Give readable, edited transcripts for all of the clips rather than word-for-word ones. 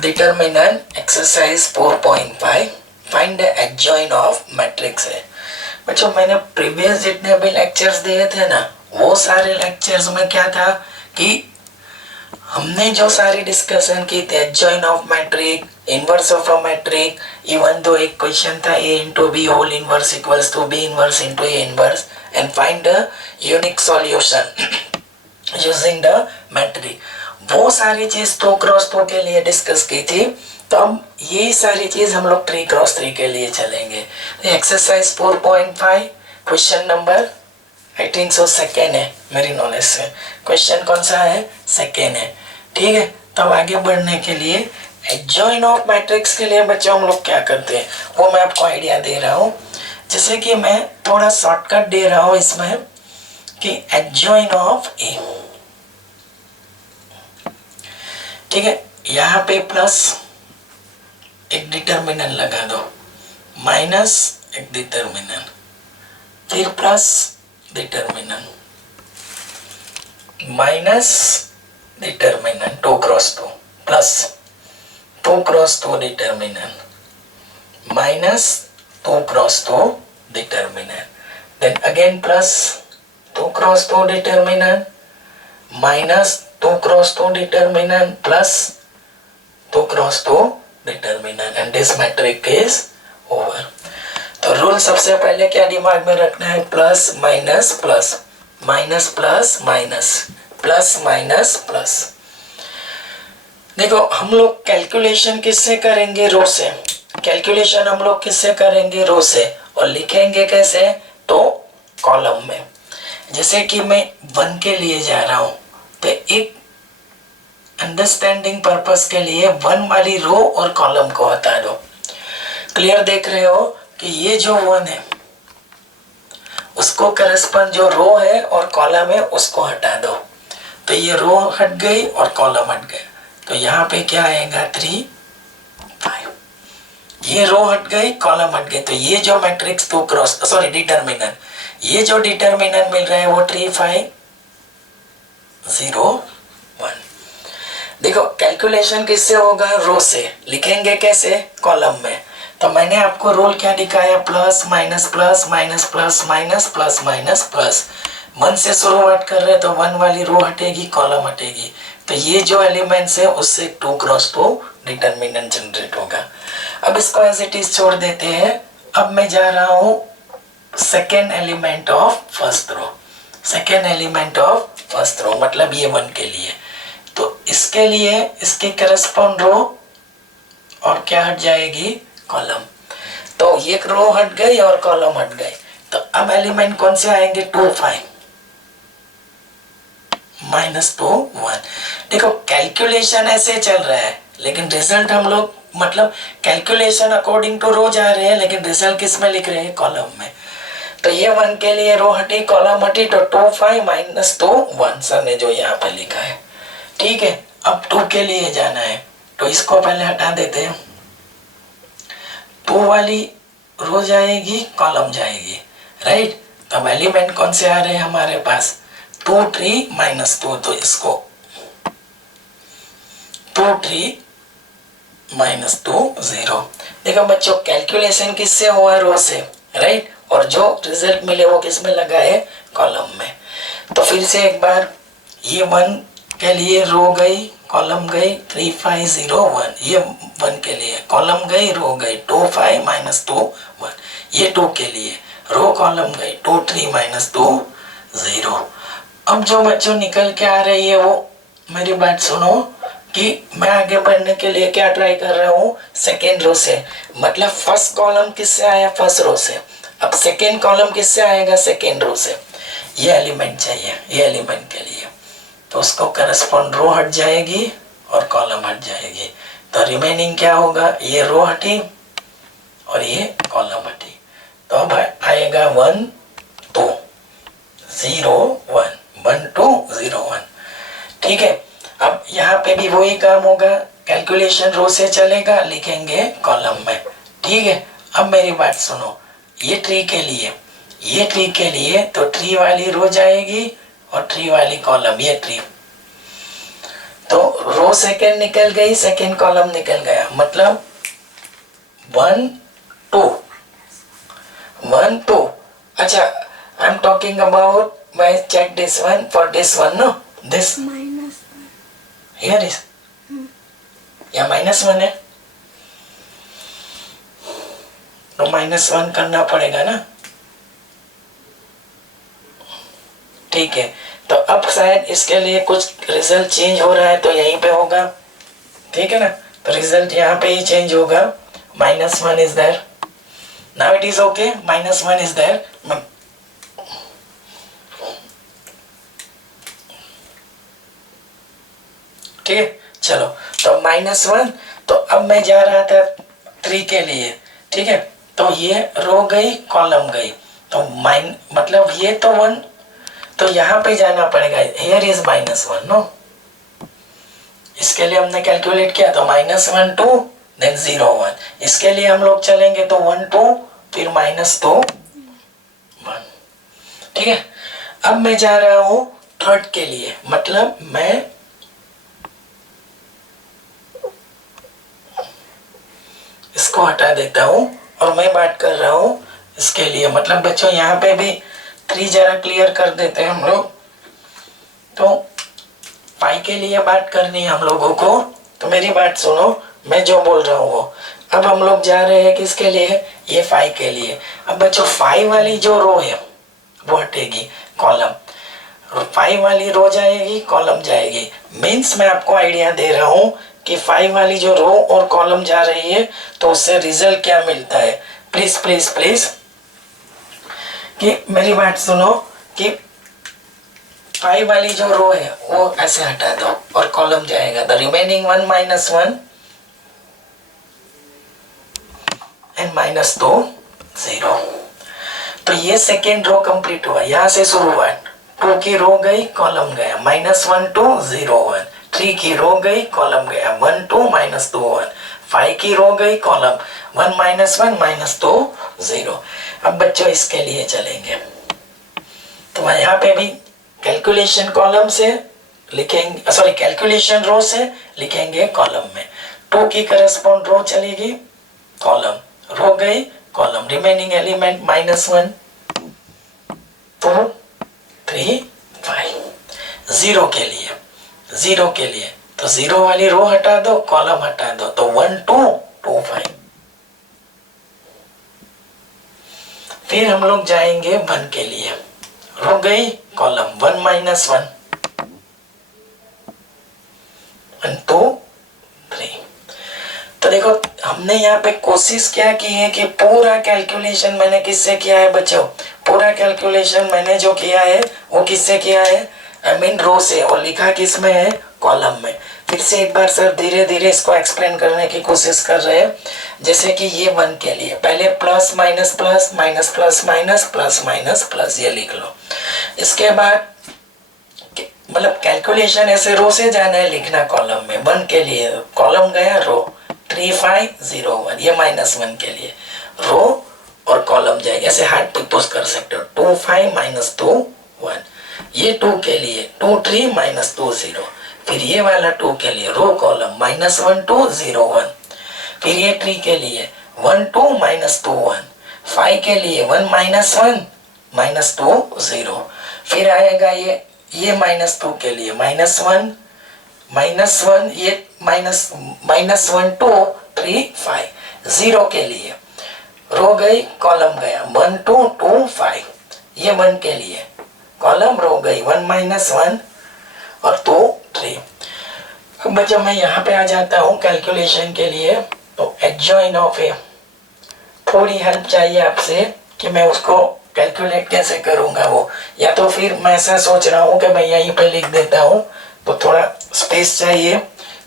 Determinant exercise 4.5 find the adjoin of matrix है। बच्चों मैंने प्रीवियस जितने भी लेक्चर्स दिए थे ना, वो सारे लेक्चर्स में क्या था कि हमने जो सारी डिस्कशन की थी, adjoint of matrix, inverse of a matrix, even दो एक क्वेश्चन था a into B whole inverse equals to B inverse into A inverse and find the unique solution using the matrix, वो सारी चीज 2 क्रॉस 2 के लिए डिस्कस की थी। तो अब ये सारी चीज हम लोग 3 क्रॉस 3 के लिए चलेंगे। Exercise 4.5 question number I think so second है मेरी नॉलेज से। क्वेश्चन कौन सा है? सेकेंड है। ठीक है, तब आगे बढ़ने के लिए एडजॉइन ऑफ मैट्रिक्स के लिए बच्चों हम लोग क्या करते हैं वो मैं आपको आइडिया दे रहा हूँ। जैसे कि मैं थोड़ा शॉर्टकट दे रहा हूँ इसमें कि एडजॉइन ऑफ ए, ठीक है, यहाँ पे प्लस एक डिटरमिनेंट लगा दो, माइनस एक डिटरमिनेंट, फिर plus determinant, minus determinant 2 cross 2 plus 2 cross 2 determinant minus 2 cross 2 determinant, then again plus 2 cross 2 determinant minus 2 cross 2 determinant plus 2 cross 2 determinant and this matrix is over। तो rule सबसे पहले क्या दिमाग में रखना है? Plus minus plus, minus plus minus, plus minus plus. देखो हम लोग कैलकुलेशन किससे करेंगे? रो से। कैलकुलेशन हम लोग किससे करेंगे? रो से। और लिखेंगे कैसे? तो कॉलम में। जैसे कि मैं 1 के लिए जा रहा हूं तो एक अंडरस्टैंडिंग पर्पस के लिए 1 वाली रो और कॉलम को हटा दो। क्लियर देख रहे हो कि ये जो 1 है उसको करस्पॉन्ड जो रो है और कॉलम है उसको हटा दो, तो ये रो हट गई और कॉलम हट गया, तो यहाँ पे क्या आएगा? 3 5। ये रो हट गई, कॉलम हट गई, तो ये जो मैट्रिक्स 2 क्रॉस सॉरी डिटरमिनेंट, ये जो डिटरमिनेंट मिल रहा है वो 3 5 0 1। देखो कैलकुलेशन किससे होगा? रो से। लिखेंगे कैसे? कॉलम में। तो मैंने आपको रूल क्या दिखाया? Plus minus plus minus plus minus plus minus plus. 1 से शुरुआत कर रहे तो 1 वाली रो हटेगी, कॉलम हटेगी, तो ये जो एलिमेंट्स है उससे 2 क्रॉस 2 डिटरमिनेंट जनरेट होगा। अब इसको एज इट इज छोड़ देते हैं। अब मैं जा रहा हूँ second element of first row, second element of first row मतलब ये 1 के लिए, तो इसके लिए इसकी करस्पॉन्ड रो और क्या हट जाएगी? कॉलम। तो ये रो हट गई और कॉलम हट गई, तो अब एलिमेंट कौन से आएंगे? 2 5 माइनस 2 1। देखो कैलकुलेशन ऐसे चल रहा है लेकिन रिजल्ट हम लोग मतलब कैलकुलेशन अकॉर्डिंग टू रो जा रहे हैं लेकिन रिजल्ट किस में लिख रहे हैं? कॉलम में। तो ये 1 के लिए रो हटी, कॉलम हटी, तो 2 5 माइनस 2 1 सर ने जो यहाँ पे लिखा है। ठीक है, अब 2 के लिए जाना है तो इसको पहले हटा देते हैं। 2 वाली रो जाएगी, कॉलम जाएगी, राइट। तब एलिमेंट कौन से आ रहे हैं हमारे पास? 2 3 माइनस 2, तो इसको 2 3 माइनस 2 0। देखो बच्चों कैलकुलेशन किससे हुआ? रो से, राइट, और जो रिजल्ट मिले वो किस में लगा है? कॉलम में। तो फिर से एक बार ये 1 के लिए रो गई, कॉलम गई, 3 5 0 1, ये 1 के लिए कॉलम गई, रो गई, 2 5 माइनस 2 1, ये 2 के लिए रो कॉलम गई, 2 3 माइनस 2 0। अब जो बच्चों निकल के आ रही है वो मेरी बात सुनो कि मैं आगे बढ़ने के लिए क्या ट्राई कर रहा हूँ? सेकेंड रो से, मतलब फर्स्ट कॉलम किससे आया? फर्स्ट रो से। अब सेकेंड कॉलम किससे आएगा? सेकेंड रो से। ये एलिमेंट चाहिए, ये एलिमेंट के लिए, तो उसको करस्पॉन्ड रो हट जाएगी और कॉलम हट जाएगी, तो रिमेनिंग क्या होगा? ये रो हटी और ये कॉलम हटी, तो अब आएगा 1 2 0 1 1 2 0 1। ठीक है, अब यहाँ पे भी वही काम होगा, कैलकुलेशन रो से चलेगा, लिखेंगे कॉलम में। ठीक है, अब मेरी बात सुनो, ये ट्री के लिए, ये ट्री के लिए तो ट्री वाली रो जाएगी और ट्री वाली कॉलम, ये ट्री, तो रो 2 सेकेंड निकल गई, सेकेंड कॉलम निकल गया, मतलब 1 2 1 2। अच्छा, आई एम टॉकिंग अबाउट, मैं check this one for this one, no this here is, या -1 है तो -1 करना पड़ेगा ना, ठीक है। तो अब शायद इसके लिए कुछ रिजल्ट चेंज हो रहा है तो यहीं पे होगा, ठीक है ना। तो रिजल्ट यहाँ पे ही चेंज होगा, -1 is there, now it is okay, -1 is there, ठीक है। चलो, तो -1, तो अब मैं जा रहा था 3 के लिए, ठीक है। तो ये रो गई, कॉलम गई, तो मतलब ये तो 1, तो यहाँ पे जाना पड़ेगा, हियर इज -1, नो। इसके लिए हमने कैलकुलेट किया तो -1 2 देन 0 1, इसके लिए हम लोग चलेंगे तो 1 2 फिर -2 1, ठीक है। अब मैं जा रहा हूँ थर्ड के लिए, मतलब मैं इसको हटा देता हूँ और मैं बात कर रहा हूँ इसके लिए, मतलब बच्चों यहाँ पे भी 3 जरा क्लियर कर देते हैं हम लोग। तो पाई के लिए बात करनी है हम लोगों को, तो मेरी बात सुनो, मैं जो बोल रहा हूँ वो। अब हम लोग जा रहे हैं किसके लिए, ये 5 के लिए। अब बच्चों 5 वाली जो रो है वो हटेगी, कॉलम, 5 वाली रो जाएगी, कॉलम जाएगी। मीन्स मैं आपको आइडिया दे रहा हूँ कि 5 वाली जो रो और कॉलम जा रही है तो उससे रिजल्ट क्या मिलता है। प्लीज प्लीज प्लीज कि मेरी बात सुनो कि 5 वाली जो रो है वो ऐसे हटा दो और कॉलम जाएगा, द रिमेनिंग 1 -1 एंड -2 0। तो ये सेकेंड रो कंप्लीट हुआ, यहाँ से शुरू हुआ, 2 की रो गई, कॉलम गया, -1 2 0 1, 3 की रो गई, कॉलम गया, 1 2 -2 1, 5 की रो गई, कॉलम 1 -1 -2 0। अब बच्चों इसके लिए चलेंगे, तो यहाँ पे भी कैलकुलेशन कॉलम से लिखेंगे, सॉरी कैलकुलेशन रो से लिखेंगे कॉलम में। 2 की करस्पॉन्ड रो चलेगी, कॉलम, रो गई, कॉलम, रिमेनिंग एलिमेंट -1 2 3 5। 0 के लिए, 0 के लिए तो 0 वाली रो हटा दो, कॉलम हटा दो, तो 1 2 2 5। फिर हम लोग जाएंगे 1 के लिए, रो गई, कॉलम, 1 -1 1 2 3। तो देखो हमने यहाँ पे कोशिश क्या की है कि पूरा कैलकुलेशन मैंने किससे किया है बच्चों, पूरा कैलकुलेशन मैंने जो किया है वो किससे किया है, आई मीन रो से, और लिखा किस में है, कॉलम में। फिर से एक बार सर धीरे धीरे इसको एक्सप्लेन करने की कोशिश कर रहे हैं। जैसे कि ये 1 के लिए पहले plus minus plus minus plus minus plus minus plus ये लिख लो। इसके बाद मतलब कैलकुलेशन ऐसे रो से जाना है, लिखना कॉलम में। 1 के लिए कॉलम गया, रो 3 5 0 1, ये -1 के लिए रो और कॉलम जाएगा, ऐसे हाथ टिपोस कर सकते हो, 2 5 -2 1। ये 2 के लिए 2 3 -2 0। फिर ये वाला 2 के लिए रो कॉलम -1 2 0 1। फिर ये 3 के लिए 1 2 -2 1। 5 के लिए 1 -1 -2 0। फिर आएगा ये -2 के लिए -1 ये -1 2 3 5। 0 के लिए रो गई, कॉलम गया, 1 2 2 5। ये 1 के लिए कॉलम, रो गई, 1 -1 और 2 3। अब जब मैं यहाँ पे आ जाता हूँ कैलकुलेशन के लिए, तो एडजॉइन ऑफ ए, थोड़ी हेल्प चाहिए आपसे कि मैं उसको कैलकुलेट कैसे करूँगा वो, या तो फिर मैं ऐसा सोच रहा हूँ कि मैं यहीं पे लिख देता हूँ, तो थोड़ा स्पेस चाहिए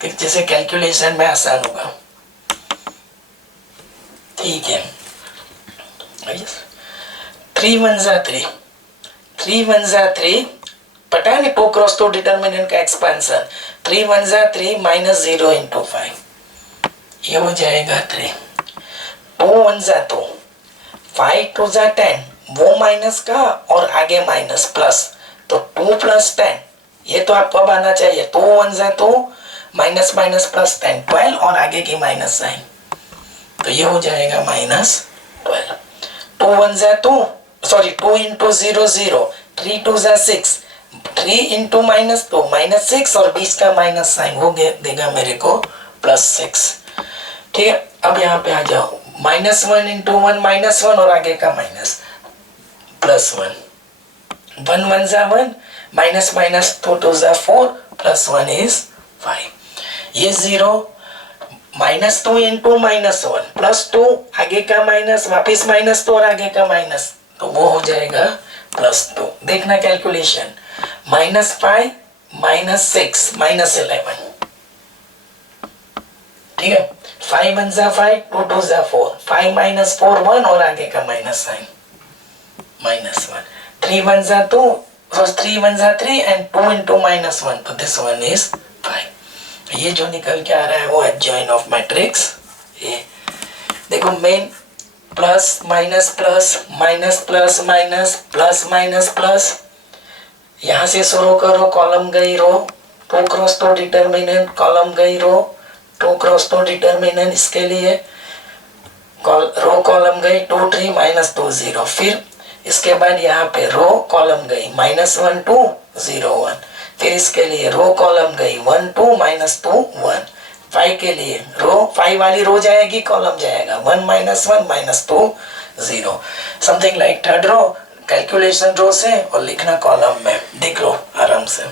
कि जैसे कैलकुलेशन में आसान होगा, ठीक है। 3 1 3, 3 1 3, पता है ना 2 क्रॉस 2 डिटर्मिनेंट का एक्सपेंशन, 3 1 3 -0 × 5, ये हो जाएगा 3। 2 1 2, 5 2 10, वो माइनस का और आगे माइनस प्लस, तो 2 + 10, ये तो आपको अब आना चाहिए। 2 1 2 माइनस माइनस प्लस 10 12 और आगे की माइनस साइन, तो ये हो जाएगा -12। 2 1 जा 2, सॉरी 2 इंटू 0 0, 3 2 जा 6, 3 इंटू -2 -6 और बीच का माइनस साइन वो देगा मेरे को +6। ठीक है, अब यहाँ पे आ जाओ, -1 इंटू 1 -1 और आगे का माइनस +1, 1 1 जा 1, माइनस माइनस 2 2 जा 4, +1 इज 5। ये 0 -2 इंटू -1 +2 आगे का माइनस वापिस -2 और आगे का माइनस, तो वो हो जाएगा +2। देखना कैलकुलेशन, -5 -6 -11, ठीक है, 5 1 जा 5, 2 2 जा 4, 5 -4 1 और आगे का माइनस साइन -1, 3 1 जा 2, so 3 1 जा 3 एंड 2 इंटू -1, तो दिस वन इज 5। ये जो निकल के आ रहा है वो एडजॉइन ऑफ मैट्रिक्स ए। देखो main plus minus plus minus plus minus plus minus plus, यहाँ से शुरू करो, कॉलम गई रो, 2 क्रॉस 2 डिटर्मिनेंट, कॉलम गई रो, 2 क्रॉस 2 डिटर्मिनेंट, इसके लिए रो कॉलम गई 2 3 -2 0, फिर इसके बाद यहाँ पे रो कॉलम गई -1 2 0 1, फिर इसके लिए रो कॉलम गई 1 2 -2 1, 5 के लिए रो 5 वाली रो जाएगी, कॉलम जाएगा 1 -1 -2 0, something like third row calculation row से और लिखना कॉलम में, देख लो आराम से।